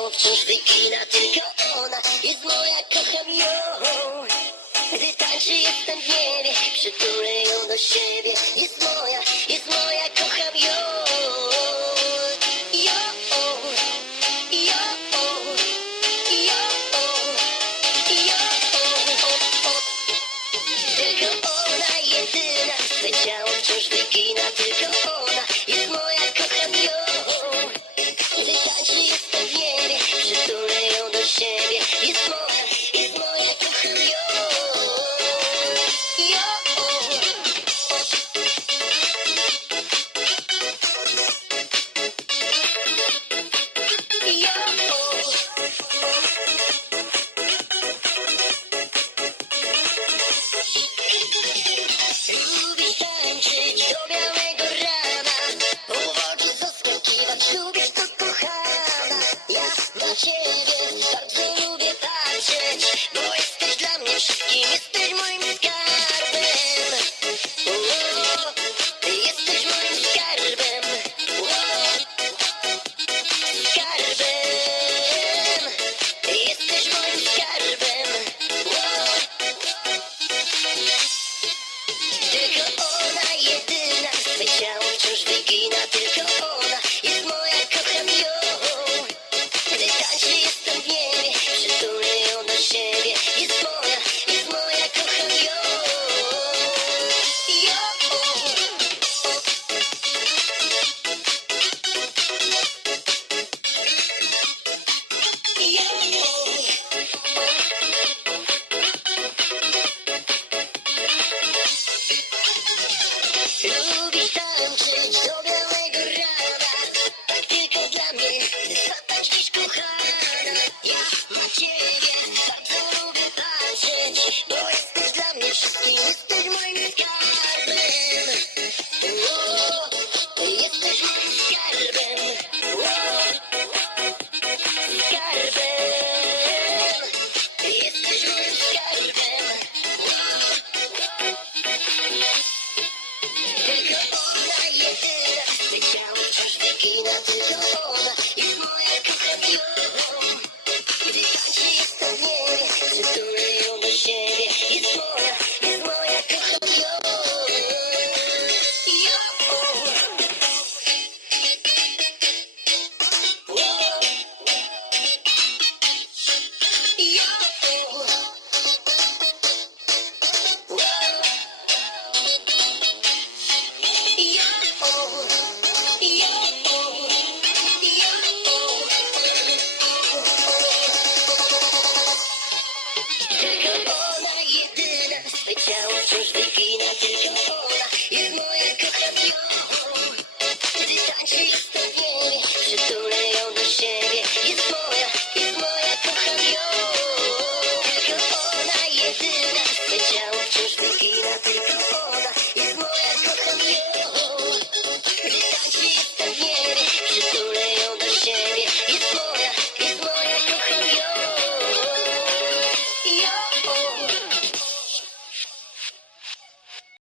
ciało wciąż wygina, tylko ona jest moja, kocham ją. Gdy tańczy jestem w niebie, przytulę ją do siebie. Jest moja, kocham ją. Tylko ona jedyna, swe ciało wciąż wygina, tylko ona jest moja, kocham ją. Gdy tańczy jestem w niebie, przytulę ją do siebie. Jest moja, kocham ją. Lubisz tańczyć do białego rana, powoli zaskakiwać, lubisz to, kochana. Ja na ciebie bardzo lubię patrzeć, bo jesteś dla mnie wszystkim, jesteś moim skarbem. Ty jesteś moim skarbem. Skarbem. Ty jesteś moim skarbem. Tylko ona jedyna, swe ciało wciąż wygina, tylko ona jest moja, kocham ją. Gdy tańczy jestem w niebie, przytulę ją do siebie. Jest moja, kocham ją. Lubisz tańczyć do białego rana, tak tylko dla mnie, zatańczysz, kochana. Ja na ciebie bardzo lubię patrzeć, bo jesteś dla mnie wszystkim, jesteś moim skarbem. Ty jesteś moim skarbem. Skarbem. Ty jesteś moim skarbem. Tylko ona jedyna, swe ciało wciąż wygina, tylko ona jest moja, kocham ją. Gdy tańczy jestem w niebie, przytulę ją do siebie. Jest moja, kocham ją. Tylko ona jedyna, swe ciało wciąż wygina.